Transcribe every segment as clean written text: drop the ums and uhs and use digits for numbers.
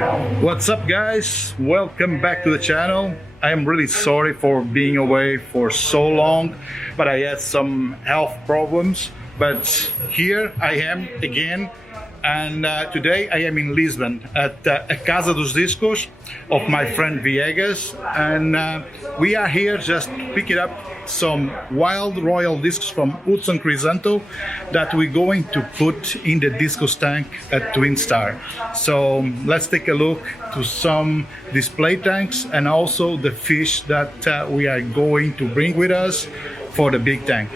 What's up guys, welcome back to the channel. I am really sorry for being away for so long, but I had some health problems, but here I am again. And today I am in Lisbon at A Casa dos Discus of my friend Viegas, and we are here just picking up some wild royal discs from Hudson Crisanto that we're going to put in the discus tank at Twinstar. So let's take a look to some display tanks and also the fish that we are going to bring with us for the big tank.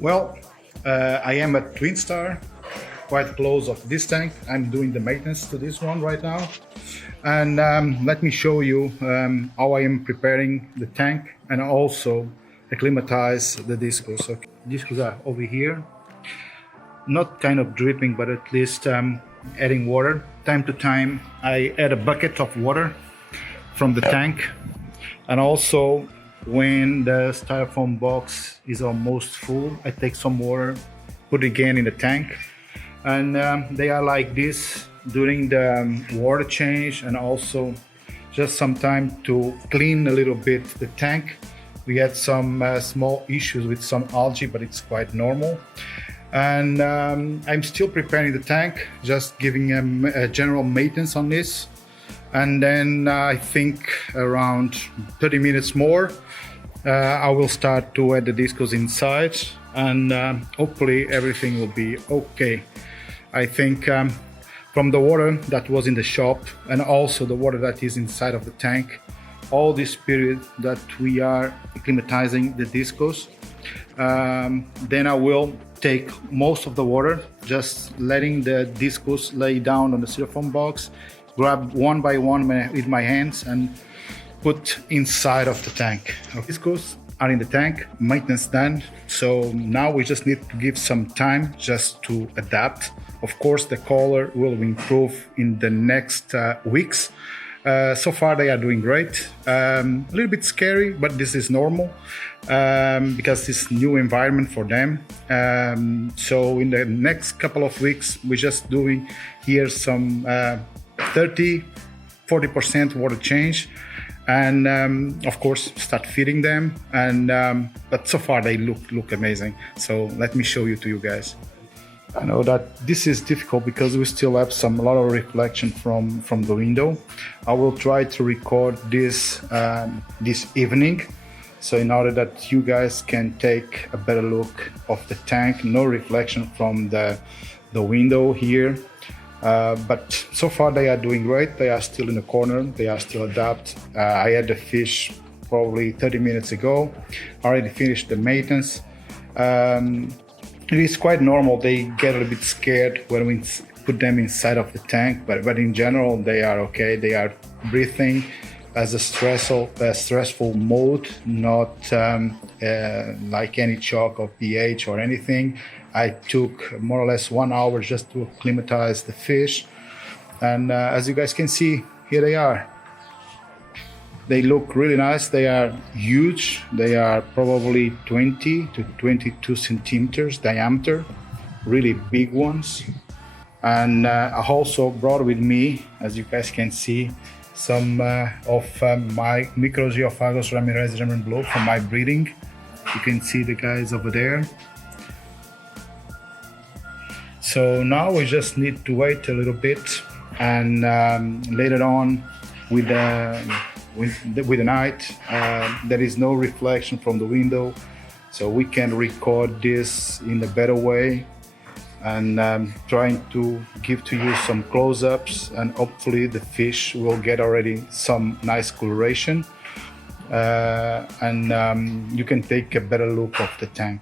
Well, I am at Twinstar, quite close of this tank. I'm doing the maintenance to this one right now. And let me show you how I am preparing the tank and also acclimatize the discus. Okay. Discus are over here, not kind of dripping, but at least adding water. Time to time, I add a bucket of water from the tank, and also when the styrofoam box is almost full, I take some water, put it again in the tank, and they are like this during the water change, and also just some time to clean a little bit the tank. We had some small issues with some algae, but it's quite normal. And I'm still preparing the tank, just giving a general maintenance on this. And then I think around 30 minutes more, I will start to add the discus inside, and hopefully everything will be okay. I think from the water that was in the shop and also the water that is inside of the tank, all this period that we are acclimatizing the discus, then I will take most of the water, just letting the discus lay down on the styrofoam box, grab one by one with my hands and put inside of the tank. Discus are in the tank, maintenance done. So now we just need to give some time just to adapt. Of course, the color will improve in the next weeks. So far they are doing great. A little bit scary, but this is normal because it's new environment for them. So in the next couple of weeks, we're just doing here some 30-40% water change, and of course start feeding them. And but so far they look amazing. So let me show you to you guys. I know that this is difficult because we still have a lot of reflection from the window. I will try to record this this evening, so in order that you guys can take a better look of the tank, no reflection from the window here. But so far they are doing great. They are still in the corner. They are still adapt. I had the fish probably 30 minutes ago. Already finished the maintenance. It is quite normal. They get a little bit scared when we put them inside of the tank, but in general they are okay. They are breathing as a stressful mode, not like any shock of pH or anything. I took more or less 1 hour just to acclimatize the fish, and as you guys can see, here they are. They look really nice. They are huge. They are probably 20 to 22 centimeters diameter, really big ones. And I also brought with me, as you guys can see, some of my Microgeophagos Ramirez Blue from my breeding. You can see the guys over there. So now we just need to wait a little bit, and later on with the night, there is no reflection from the window, so we can record this in a better way, and trying to give to you some close-ups, and hopefully the fish will get already some nice coloration, and you can take a better look of the tank.